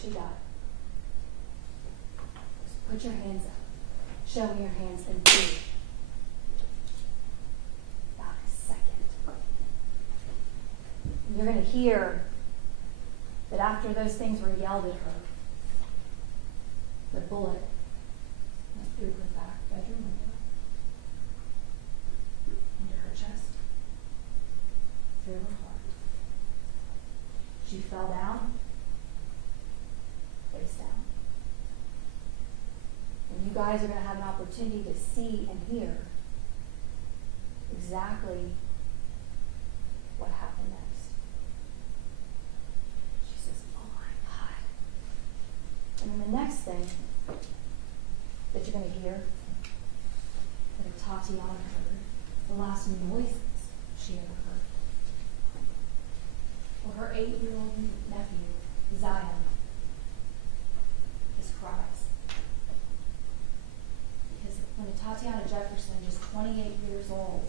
she died. Put your hands up. Show me your hands in 3. About a second. You're going to hear that after those things were yelled at her, the bullet went through her back bedroom window, into her chest, through her heart. She fell down, face down. And you guys are going to have an opportunity to see and hear exactly what happened next. She says, "Oh my God." And then the next thing that you're going to hear, that Atatiana heard, the last noises she ever heard, were her 8-year-old nephew, Zion, his cries. Because when Atatiana Jefferson, just 28 years old,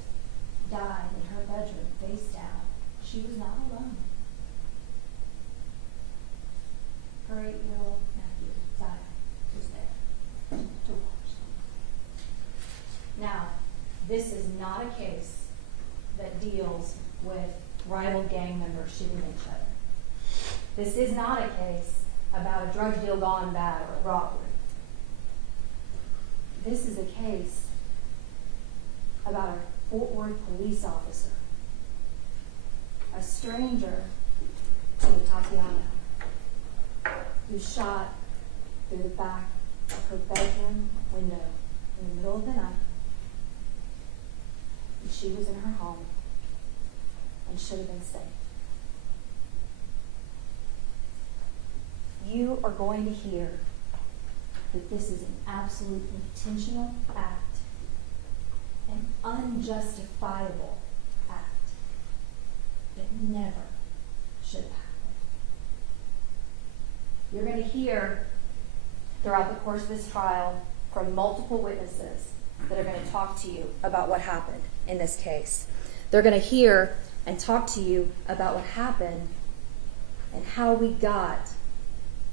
died in her bedroom, face down, she was not alone. Her 8-year-old nephew, Zion, was there to watch. Now, this is not a case that deals with rival gang members shooting each other. This is not a case about a drug deal gone bad or a robbery. This is a case about a Fort Worth police officer, a stranger to Atatiana, who shot through the back of her bedroom window in the middle of the night. And she was in her home and should have been safe. You are going to hear that this is an absolute intentional act, an unjustifiable act that never should have happened. You're going to hear throughout the course of this trial from multiple witnesses that are going to talk to you about what happened in this case. They're going to hear and talk to you about what happened and how we got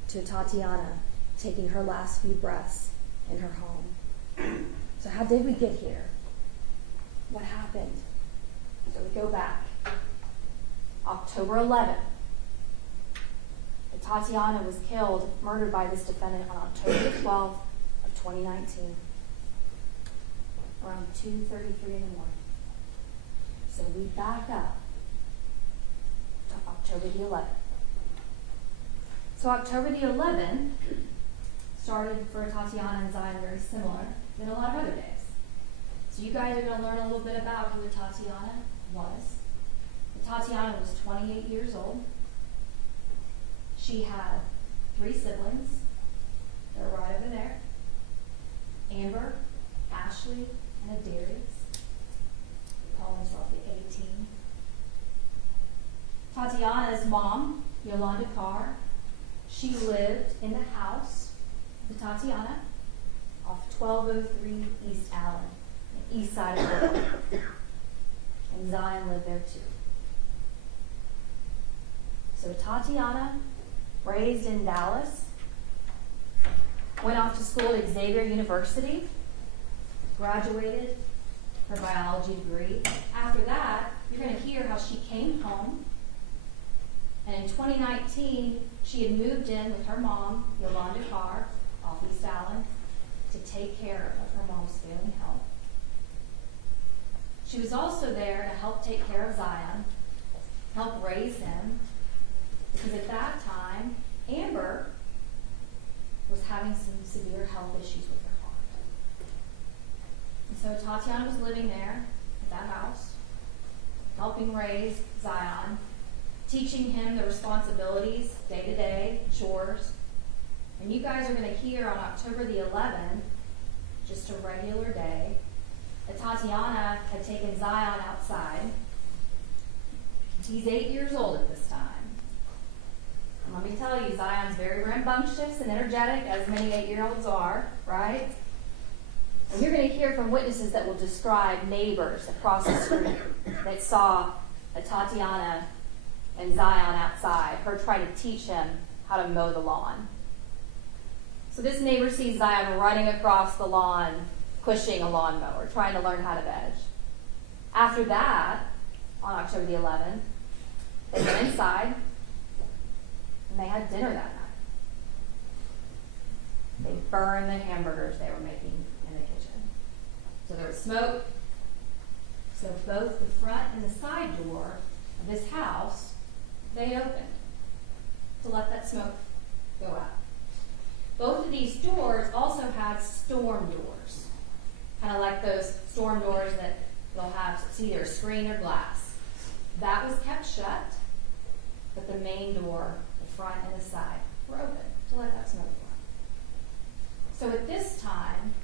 to Atatiana taking her last few breaths in her home. So how did we get here? What happened? So we go back. October 11th. Atatiana was killed, murdered by this defendant on October 12th of 2019, around 2:33 in the morning. So we back up to October the 11th. So October the 11th started for Atatiana and Zion very similar than a lot of other days. So you guys are going to learn a little bit about who Atatiana was. Atatiana was 28 years old. She had 3 siblings. They're right over there. Amber, Ashley, and Darius. They call themselves the A-Team. Tatiana's mom, Yolanda Carr, she lived in the house with Atatiana off 1203 East Allen, the east side of the world. And Zion lived there too. So Atatiana, raised in Dallas, went off to school at Xavier University, graduated her biology degree. After that, you're going to hear how she came home. And in 2019, she had moved in with her mom, Yolanda Carr, off East Allen, to take care of her mom's failing health. She was also there to help take care of Zion, help raise him, because at that time, Amber was having some severe health issues with her heart. And so Tatiana was living there at that house, helping raise Zion, teaching him the responsibilities, day-to-day, chores. And you guys are going to hear on October the 11th, just a regular day, that Tatiana had taken Zion outside. He's 8 years old at this time. And let me tell you, Zion's very rambunctious and energetic, as many 8-year-olds are, right? And you're going to hear from witnesses that will describe neighbors across the street that saw Tatiana and Zion outside, her try to teach him how to mow the lawn. So this neighbor sees Zion running across the lawn, pushing a lawnmower, trying to learn how to veg. After that, on October the 11th, they went inside and they had dinner that night. They burned the hamburgers they were making in the kitchen. So there was smoke. So both the front and the side door of this house, they opened to let that smoke go out. Both of these doors also had storm doors, kind of like those storm doors that you'll have, it's either a screen or glass. That was kept shut, but the main door, the front and the side, were open to let that smoke go out. So at this time,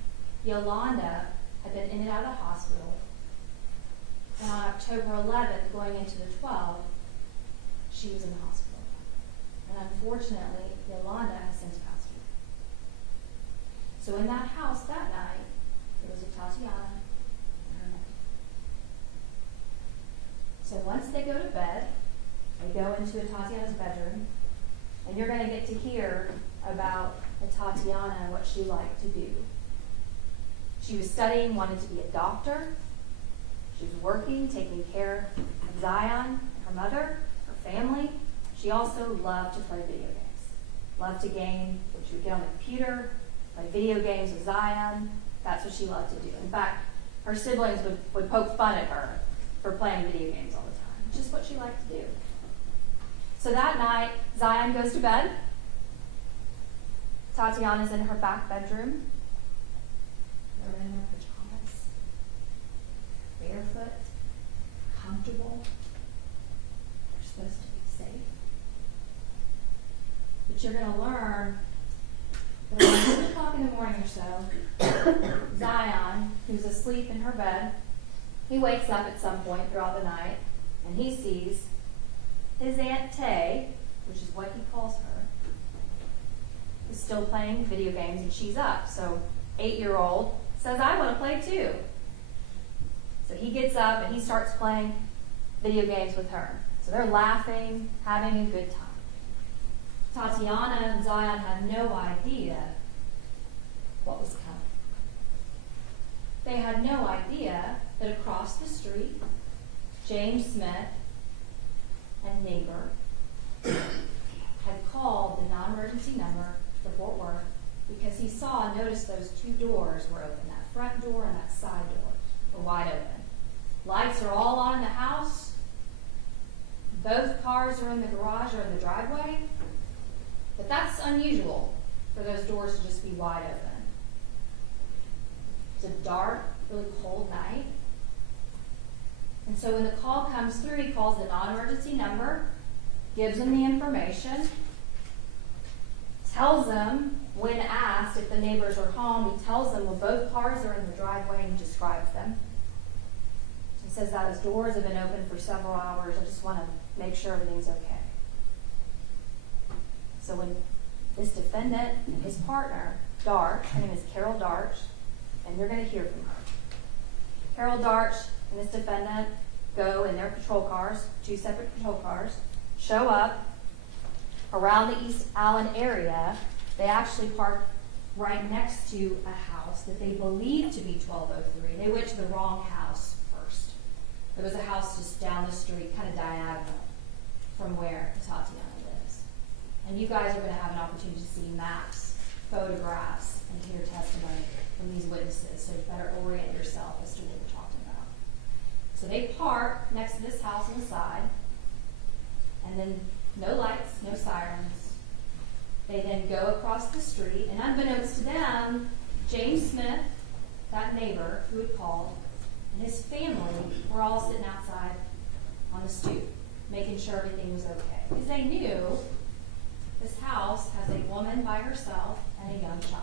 Yolanda had been in and out of the hospital, and on October 11th, going into the 12th, she was in the hospital. And unfortunately, Yolanda has since passed away. So in that house that night, there was Atatiana and her mother. So once they go to bed, they go into Atatiana's bedroom, and you're going to get to hear about Atatiana and what she liked to do. She was studying, wanted to be a doctor. She was working, taking care of Zion, her mother, her family. She also loved to play video games. Loved to game. She would get on the computer, play video games with Zion. That's what she loved to do. In fact, her siblings would poke fun at her for playing video games all the time. Just what she liked to do. So that night, Zion goes to bed. Tatiana's in her back bedroom. They're in their pajamas. Barefoot. Comfortable. They're supposed to be safe. But you're going to learn that around 2 o'clock in the morning or so, Zion, who's asleep in her bed, he wakes up at some point throughout the night, and he sees his Aunt Tay, which is what he calls her, is still playing video games, and she's up. So 8-year-old says, I want to play too. So he gets up and he starts playing video games with her. So they're laughing, having a good time. Tatiana and Zion had no idea what was coming. They had no idea that across the street, James Smith, a neighbor, had called the non-emergency number for Fort Worth because he noticed those 2 doors were open. That front door and that side door were wide open. Lights are all on in the house. Both cars are in the garage or in the driveway. But that's unusual for those doors to just be wide open. It's a dark, really cold night. And so when the call comes through, he calls the non-emergency number, gives them the information, tells them, when asked if the neighbors are home, he tells them, well, both cars are in the driveway, and he describes them. He says that his doors have been open for several hours. I just want to make sure everything's okay. So when this defendant and his partner, Darch, her name is Carol Darch, and you're going to hear from her. Carol Darch and this defendant go in their patrol cars, 2 separate patrol cars, show up around the East Allen area. They actually park right next to a house that they believe to be 1203. They went to the wrong house first. There was a house just down the street, kind of diagonal from where Atatiana lives. And you guys are going to have an opportunity to see maps, photographs, and to hear testimony from these witnesses, so you better orient yourself as to what we're talking about. So they park next to this house on the side, and then no lights, no sirens. They then go across the street, and unbeknownst to them, James Smith, that neighbor who had called, and his family were all sitting outside on the stoop, making sure everything was okay. Because they knew this house has a woman by herself and a young child.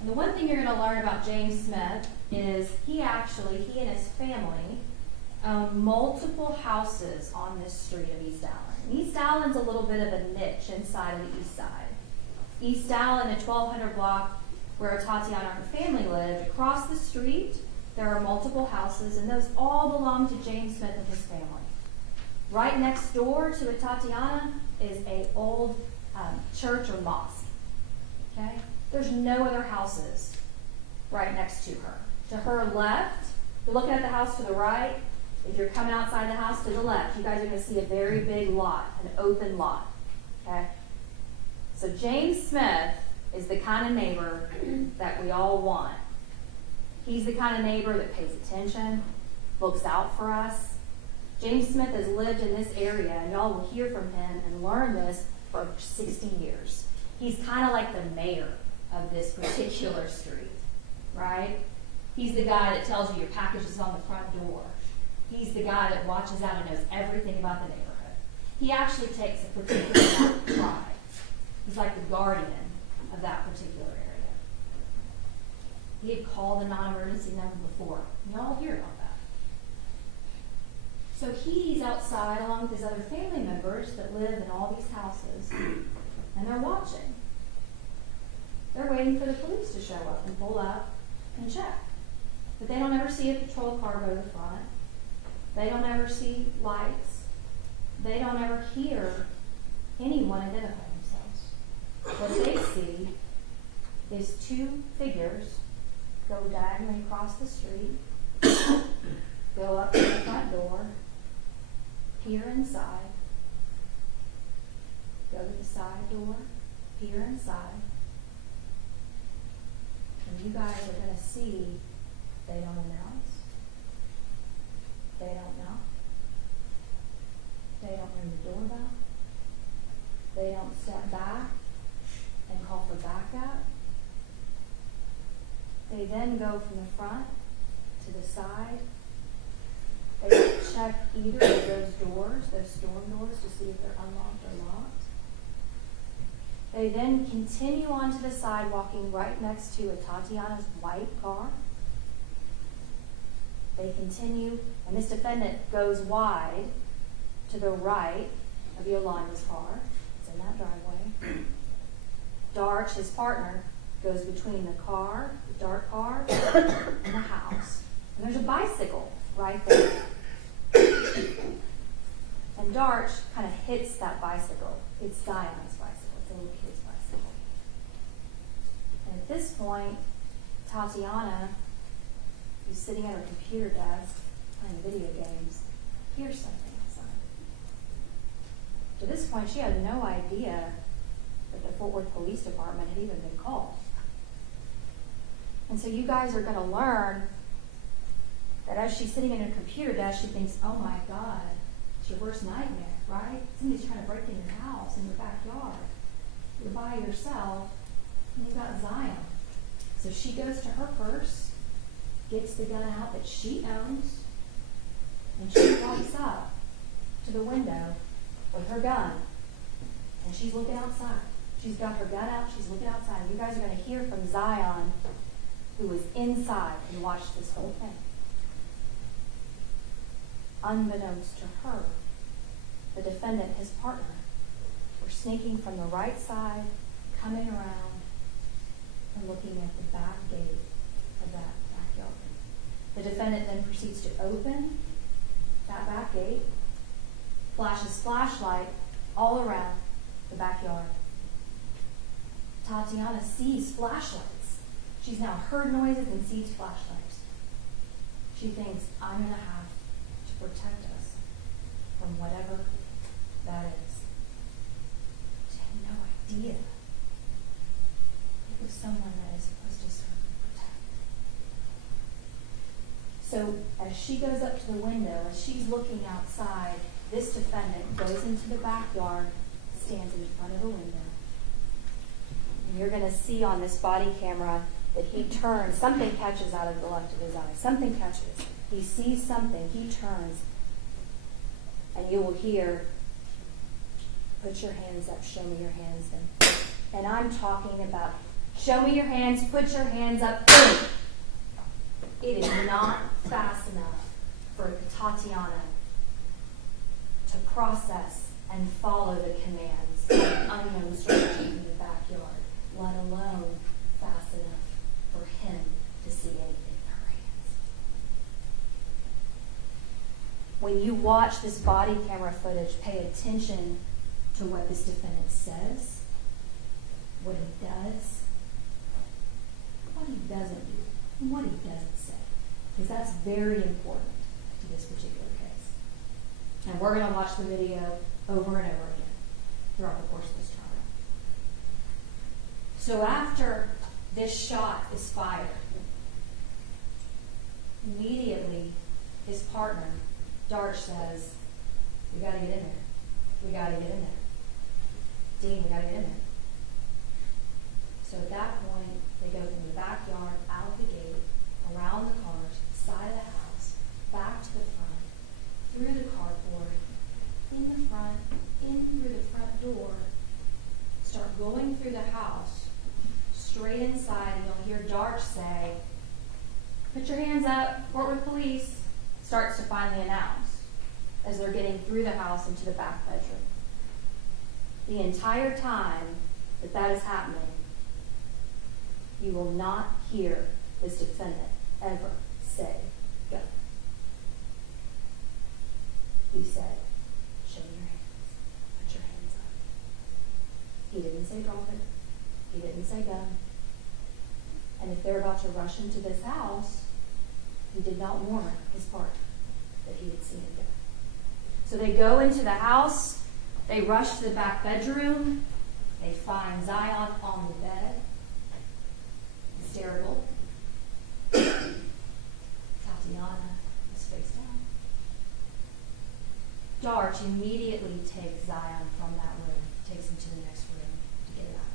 And the one thing you're going to learn about James Smith is he and his family own multiple houses on this street of East Allen. East Allen's a little bit of a niche inside of the East Side. East Allen, the 1200 block where Atatiana and her family lived, across the street there are multiple houses, and those all belong to James Smith and his family. Right next door to Atatiana is a old church or mosque. Okay? There's no other houses right next to her. To her left, if you're looking at the house to the right, if you're coming outside the house to the left, you guys are going to see a very big lot, an open lot. Okay? So James Smith is the kind of neighbor that we all want. He's the kind of neighbor that pays attention, looks out for us. James Smith has lived in this area, and y'all will hear from him and learn this for 60 years. He's kind of like the mayor of this particular street, right? He's the guy that tells you your package is on the front door. He's the guy that watches out and knows everything about the neighborhood. He actually takes a particular amount of pride. He's like the guardian of that particular area. He had called the non-emergency number before. Y'all hear about that. So he's outside along with his other family members that live in all these houses, and they're watching. They're waiting for the police to show up and pull up and check. But they don't ever see a patrol car go to the front. They don't ever see lights. They don't ever hear anyone identify themselves. What they see is two figures go diagonally across the street, go up to the front door, peer inside, go to the side door, peer inside, and you guys are going to see they don't announce, they don't knock, they don't ring the doorbell, they don't step back and call for backup. They then go from the front to the side. They check either of those doors, those storm doors, to see if they're unlocked or locked. They then continue on to the side, walking right next to Atatiana's white car. They continue, and this defendant goes wide to the right of Yolanda's car. It's in that driveway. Darch, his partner, goes between the car, the dark car, and the house. And there's a bicycle right there. And Darch kind of hits that bicycle. It's Zion's bicycle. It's a little kid's bicycle. And at this point, Tatiana, who's sitting at her computer desk playing video games, hears something outside. To this point, she had no idea that the Fort Worth Police Department had even been called. And so you guys are going to learn that as she's sitting at her computer desk, she thinks, oh my God, it's your worst nightmare, right? Somebody's trying to break in your house, in your backyard. You're by yourself, and you've got Zion. So she goes to her purse, gets the gun out that she owns, and she walks up to the window with her gun, and she's looking outside. She's got her gun out, she's looking outside. You guys are going to hear from Zion, who was inside and watched this whole thing. Unbeknownst to her, the defendant and his partner were sneaking from the right side, coming around, and looking at the back gate of that backyard. The defendant then proceeds to open that back gate, flashes flashlight all around the backyard. Tatiana sees flashlights. She's now heard noises and sees flashlights. She thinks, I'm going to have to protect us from whatever that is. She had no idea it was someone that is supposed to serve and protect. So as she goes up to the window, as she's looking outside, this defendant goes into the backyard, stands in front of the window. And you're going to see on this body camera that he turns, something catches out of the left of his eye. Something catches. He sees something, he turns, and you will hear, put your hands up, show me your hands. And I'm talking about, show me your hands, put your hands up. It is not fast enough for Tatiana to process and follow the commands of an unknown stranger in the backyard, let alone fast enough for him to see anything in her when you watch this body camera footage, pay attention to what this defendant says, what he does, what he doesn't do, and what he doesn't say. Because that's very important to this particular case. And we're going to watch the video over and over again throughout the course of this trial. So after this shot is fired, immediately his partner, Darch, says, "We got to get in there. We got to get in there. Dean, we got to get in there." So at that point, they go from the backyard, out the gate, around the cars, side of the house, back to the front, through the carport, in the front, in through the front door, start going through the house, straight inside, and you'll hear Darch say, "Put your hands up, report with police," starts to finally announce as they're getting through the house into the back bedroom. The entire time that that is happening, you will not hear this defendant ever say go. He said, "Show me your hands. Put your hands up." He didn't say drop it. He didn't say gun. And if they're about to rush into this house, he did not warn his partner that he had seen it go. So they go into the house. They rush to the back bedroom. They find Zion on the bed, hysterical. Tatiana is face down. Darch immediately takes Zion from that room, takes him to the next room to get it out.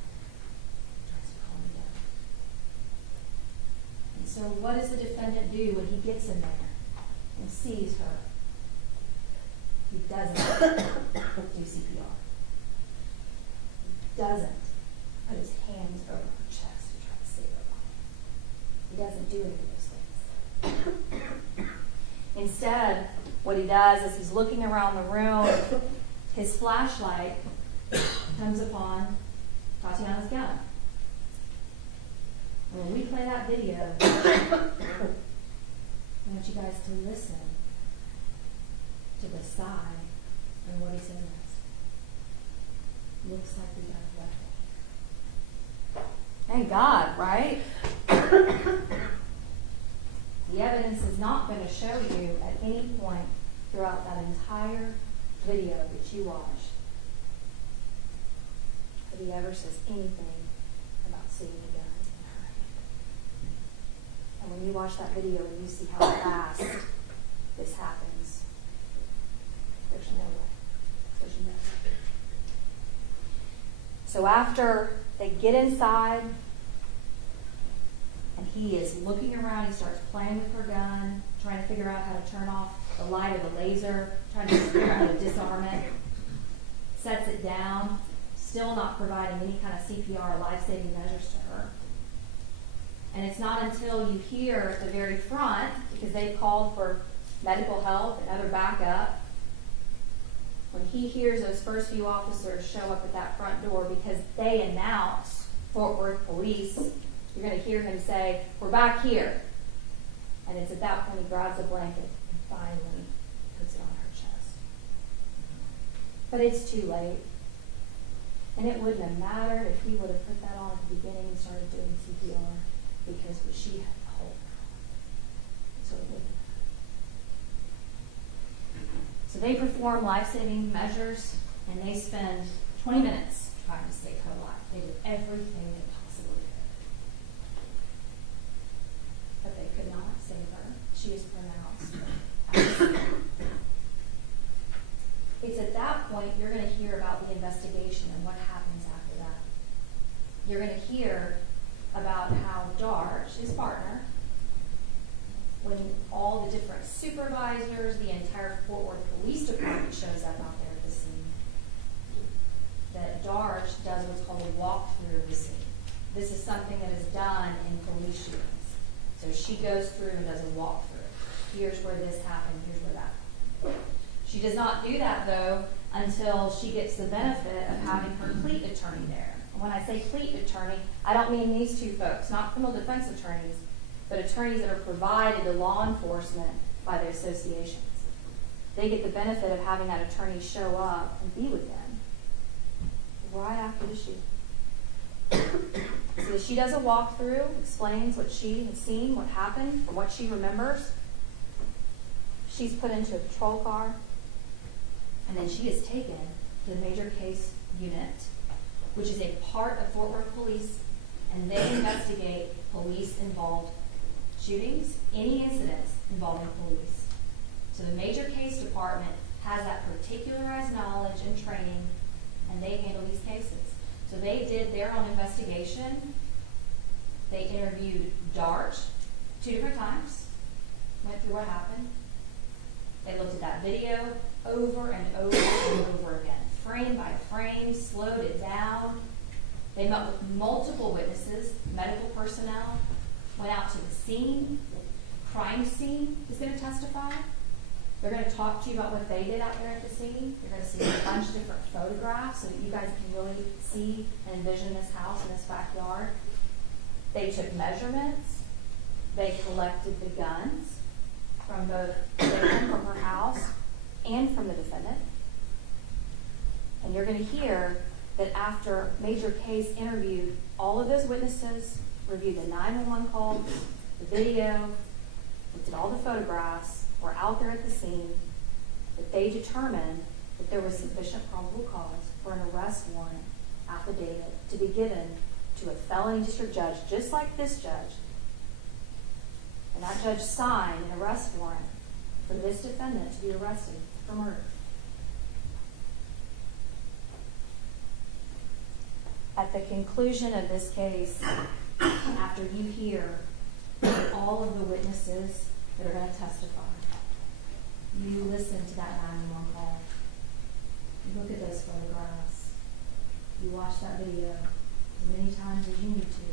Tries to calm him down. And so what does the defendant do when he gets in there and sees her? He doesn't do CPR. He doesn't put his hands over her chest to try to save her life. He doesn't do any of those things. Instead, what he does is he's looking around the room. His flashlight comes upon Tatiana's gun. And when we play that video, I want you guys to listen to the sigh and what he says next. Looks like we got a weapon. Thank God, right? The evidence is not going to show you at any point throughout that entire video that you watched that he ever says anything about seeing a gun in her hand. And when you watch that video and you see how fast this happens, there's no way. There's no way. So after they get inside, and he is looking around, he starts playing with her gun, trying to figure out how to turn off the light of the laser, trying to figure out how to disarm it, sets it down, still not providing any kind of CPR or life-saving measures to her. And it's not until you hear at the very front, because they've called for medical help and other backup, when he hears those first few officers show up at that front door because they announce Fort Worth Police, you're going to hear him say, "We're back here." And it's at that point he grabs a blanket and finally puts it on her chest. But it's too late. And it wouldn't have mattered if he would have put that on at the beginning and started doing CPR, because she had the whole crowd. So it wouldn't have mattered. So they perform life-saving measures, and they spend 20 minutes trying to save her life. They did everything they possibly could. But they could not save her. She is pronounced. It's at that point you're going to hear about the investigation and what happens after that. You're going to hear about how Darch, his partner, when all the different supervisors, the entire Fort Worth Police Department shows up out there at the scene, that Darch does what's called a walkthrough of the scene. This is something that is done in police shootings. So she goes through and does a walkthrough. Here's where this happened, here's where that. She does not do that, though, until she gets the benefit of having her cleat attorney there. And when I say cleat attorney, I don't mean these two folks, not criminal defense attorneys, but attorneys that are provided to law enforcement by the associations. they get the benefit of having that attorney show up and be with them right after the shoot. So that she does a walkthrough, explains what she has seen, what happened, from what she remembers. She's put into a patrol car, and then she is taken to the major case unit, which is a part of Fort Worth Police, and they investigate police-involved shootings, any incidents involving police. So the major case department has that particularized knowledge and training, and they handle these cases. So they did their own investigation. They interviewed Dart 2 different times, went through what happened. They looked at that video over and over and over again, frame by frame, slowed it down. They met with multiple witnesses, medical personnel, went out to the scene. The crime scene is going to testify. They're going to talk to you about what they did out there at the scene. You're going to see a bunch of different photographs so that you guys can really see and envision this house and this backyard. They took measurements. They collected the guns from both Caitlin from her house and from the defendant. And you're going to hear that after Major Case interviewed all of those witnesses, reviewed the 911 calls, the video, looked at all the photographs, were out there at the scene, that they determined that there was sufficient probable cause for an arrest warrant affidavit to be given to a felony district judge, just like this judge. And that judge signed an arrest warrant for this defendant to be arrested for murder. At the conclusion of this case, after you hear all of the witnesses that are going to testify, you listen to that 911 call, you look at those photographs, you watch that video as many times as you need to.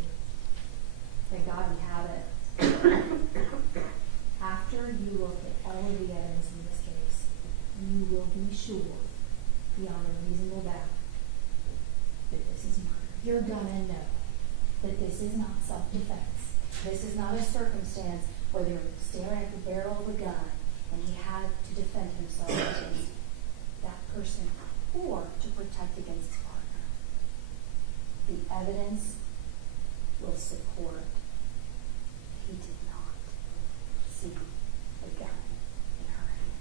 Thank God we have it. After you look at all of the evidence in this case, you will be sure, beyond a reasonable doubt, that this is murder. You're gonna know that this is not self-defense. This is not a circumstance where they're staring at the barrel of a gun and he had to defend himself against that person or to protect against his partner. The evidence will support he did not see a gun in her hand.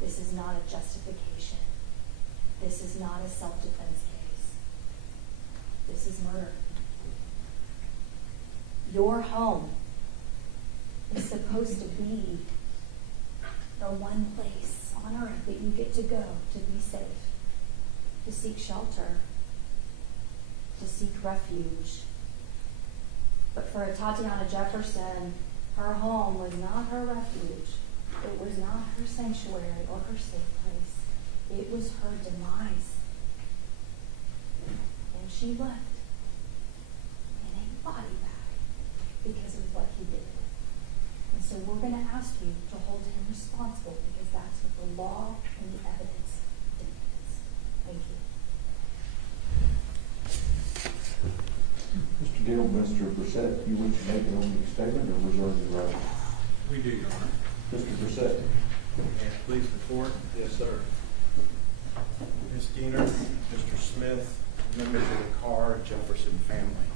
This is not a justification. This is not a self-defense case. This is murder. Your home is supposed to be the one place on earth that you get to go to be safe, to seek shelter, to seek refuge. But for Atatiana Jefferson, her home was not her refuge. It was not her sanctuary or her safe place. It was her demise. And she left in a body bag because of what he did. And so we're going to ask you to hold him responsible because that's what the law and the evidence demands. Thank you. Mr. Gill, Mr. Brissett, you wish to make an opening statement or reserve the right? We do, Your Honor. Mr. Brissett. And please report. Yes, sir. Ms. Deener, Mr. Smith, members of the Carr Jefferson family.